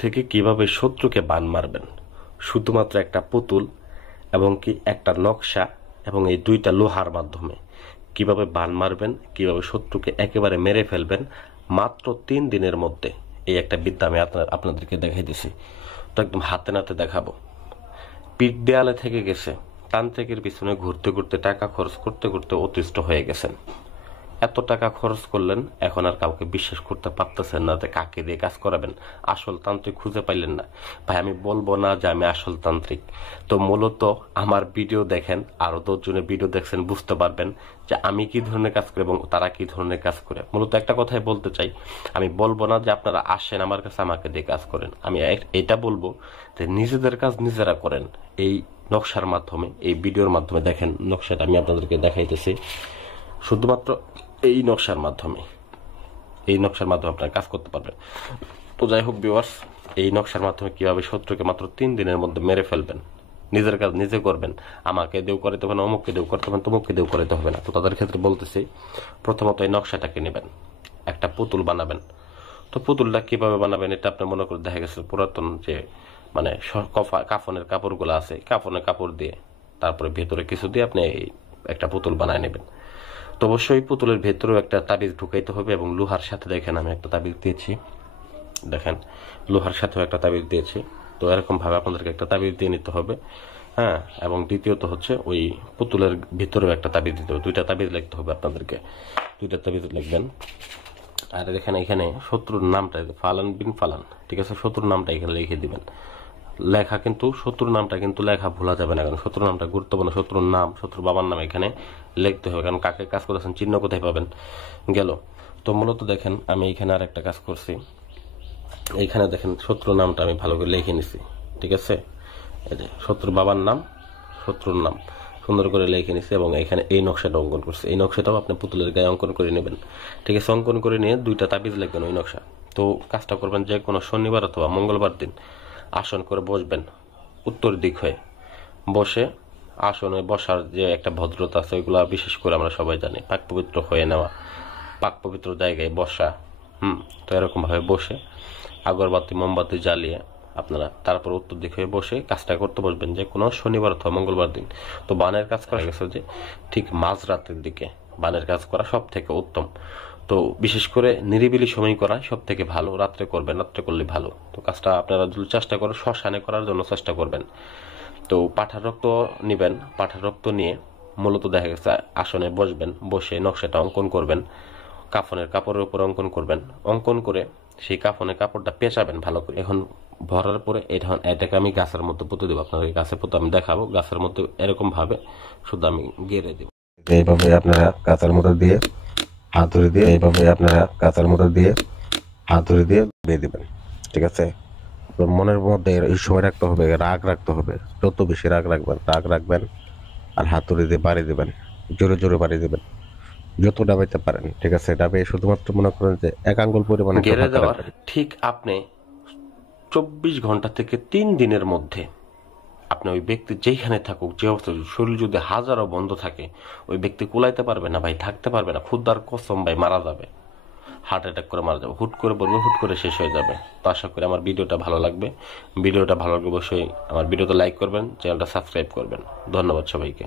থেকে কিভাবে শত্রুকে বান মারবেন, শুধুমাত্র একটা পুতুল এবং কি একটা নকশা এবং এই দুইটা লোহার মাধ্যমে কিভাবে বান মারবেন, কিভাবে শত্রুকে একেবারে মেরে ফেলবেন মাত্র 3 দিনের মধ্যে, এই একটা বিদ্যা আমি আপনাদেরকে দেখাই দিছি। তো একদম হাতে নাতে দেখাবো। পিঠ দেয়ালে থেকে গেছে, তান্ত্রিকের পিছনে ঘুরতে ঘুরতে টাকা খরচ করতে করতে অতিষ্ঠ হয়ে গেছেন। এত টাকা খরচ করলেন, এখন আর কাউকে বিশ্বাস করতে পারতেছেন না যে কাকে দিয়ে কাজ করাবেন। আসল তান্ত্রিক খুঁজে পাইলেন না। ভাই আমি বলবো না যে আমি আসল তান্ত্রিক। তো মূলত আমার ভিডিও দেখেন, আরো 10 জনের ভিডিও দেখছেন, বুঝতে পারবেন যে আমি কি ধরনের কাজ করি এবং তারা কি ধরনের কাজ করে। মূলত একটা কথাই বলতে চাই, আমি বলবো না যে আপনারা আসেন আমার কাছে আমাকে দিয়ে কাজ করেন। আমি এটা বলবো যে নিজেদের কাজ নিজেরা করেন। এই নকশার মাধ্যমে, এই ভিডিওর মাধ্যমে দেখেন নকশাটা আমি আপনাদেরকে দেখাইতেছি। শুধুমাত্র এই নকশার মাধ্যমে আপনারা কাজ করতে পারবেন। তো যাই হোক ভিউয়ার্স, এই নকশার মাধ্যমে কিভাবে শত্রুকে মাত্র 3 দিনের মধ্যে মেরে ফেলবেন, নিজের কাজ নিজে করবেন। আমাকে দেও করতে হবে না, অমুককে দেও করতে হবে না, তমুককে দেও করতে হবে না। তো তাদের ক্ষেত্রে বলতেছি, প্রথমত এই নকশাটাকে নেবেন, একটা পুতুল বানাবেন। তো পুতুলটা কিভাবে বানাবেন, এটা আপনি মনে করে দেখা গেছে পুরাতন যে মানে কাফনের কাপড়গুলো আছে, কাফনের কাপড় দিয়ে তারপরে ভেতরে কিছু দিয়ে আপনি একটা পুতুল বানায় নেবেন। তো অবশ্যই পুতুলের ভেতরেও একটা তাবিজ ঢুকাইতে হবে এবং লোহার সাথে দেখেন আমি একটা তাবিজ দিয়েছি, দেখেন লোহার সাথেও একটা তাবিজ দিয়েছি। তো এরকম ভাবে আপনাদেরকে একটা তাবিজ দিয়ে নিতে হবে। হ্যাঁ, এবং দ্বিতীয়ত হচ্ছে ওই পুতুলের ভিতরেও একটা তাবিজ দিতে হবে। 2টা তাবিজ লিখতে হবে আপনাদেরকে, 2টা তাবিজ লিখবেন। আর এখানে শত্রুর নামটা ফালান বিন ফালান, ঠিক আছে, শত্রুর নামটা এখানে লিখে দিবেন। লেখা কিন্তু শত্রুর নামটা কিন্তু লেখা ভোলা যাবে না, কারণ শত্রুর নামটা গুরুত্বপূর্ণ। শত্রুর নাম, শত্রুর বাবার নাম এখানে লিখতে হবে, কারণ কাকে কাজ করেছেন চিহ্ন কোথায় পাবেন গেল। তো মূলত দেখেন আমি এখানে আর একটা কাজ করছি, এইখানে দেখেন শত্রুর নামটা আমি ভালো করে লিখে নিছি, ঠিক আছে। এই যে শত্রুর বাবার নাম, শত্রুর নাম সুন্দর করে লিখে নিছি এবং এখানে এই নকশাটা অঙ্কন করছি। এই নকশাটাও আপনি পুতুলের গায়ে অঙ্কন করে নেবেন, ঠিক আছে। অঙ্কন করে নিয়ে 2টা তাবিজ লিখবেন ওই নকশা। তো কাজটা করবেন যে কোনো শনিবার অথবা মঙ্গলবার দিন আসন করে বসবেন, উত্তর দিক হয়ে বসে। আসনে বসার যে একটা ভদ্রতা আছে, ওইগুলা বিশেষ করে আমরা সবাই জানি, পাক পবিত্র হয়ে নেওয়া, পাক পবিত্র জায়গায় বসা। তো এরকম ভাবে বসে আগরবাতি মোমবাতি জ্বালিয়ে আপনারা তারপর উত্তর দিক হয়ে বসে কাজটা করতে বসবেন, যে কোনো শনিবার অথবা মঙ্গলবার দিন। তো বানের কাজ করা গেছে যে ঠিক মাঝরাতের দিকে বানের কাজ করা সব থেকে উত্তম। তো বিশেষ করে নিরিবিলি সময় করা সব থেকে ভালো, রাত্রে করবেন, রাত্রে করলে ভালো। তো কাজটা আপনারা যদি চেষ্টা করেন শ্মশানে করার জন্য চেষ্টা করবেন। তো পাঠার রক্ত নিবেন, পাঠার রক্ত নিয়ে মূলত দেখা গেছে আসনে বসবেন, বসে নকশাটা অঙ্কন করবেন, কাফনের কাপড়ের উপর অঙ্কন করবেন। অঙ্কন করে সেই কাফনের কাপড়টা পেঁচাবেন ভালো করে। এখন ভরার পরে এটাকে আমি গাছের মধ্যে পুঁতে দেবো, আপনাদের গাছে পুঁতে আমি দেখাবো। গাছের মধ্যে এরকম ভাবে শুধু আমি গেড়ে দেবো, এইভাবে আপনারা গাছের মধ্যে দিয়ে হাতুড়ি দিয়ে, এইভাবে আপনারা গাছের মধ্যে দিয়ে হাতুড়ি দিয়ে বেঁধে দিবেন, ঠিক আছে। মনের মধ্যে এই সময় রাখতে হবে, রাগ রাখতে হবে। যত বেশি রাগ রাখবেন আর হাতুড়ি দিয়ে বাড়ি দেবেন, জোরে জোরে বাড়ি দেবেন, যত ডাবাইতে পারেন, ঠিক আছে। ডাবে শুধুমাত্র মনে করেন যে 1 আঙ্গুল পরিমাণে গেড়ে দেওয়ার ঠিক আপনি 24 ঘন্টা থেকে 3 দিনের মধ্যে আপনি ওই ব্যক্তি যেখানে থাকুক, যে অবস্থা, শরীর যদি হাজারও বন্ধ থাকে, ওই ব্যক্তি কুলাইতে পারবে না ভাই, থাকতে পারবে না, খুদার কসম ভাই মারা যাবে, হার্ট অ্যাটাক করে মারা যাবে, হুট করে বলবো, হুট করে শেষ হয়ে যাবে। তো আশা করি আমার ভিডিওটা ভালো লাগবে। ভিডিওটা ভালো লাগলে অবশ্যই আমার ভিডিওতে লাইক করবেন, চ্যানেলটা সাবস্ক্রাইব করবেন। ধন্যবাদ সবাইকে।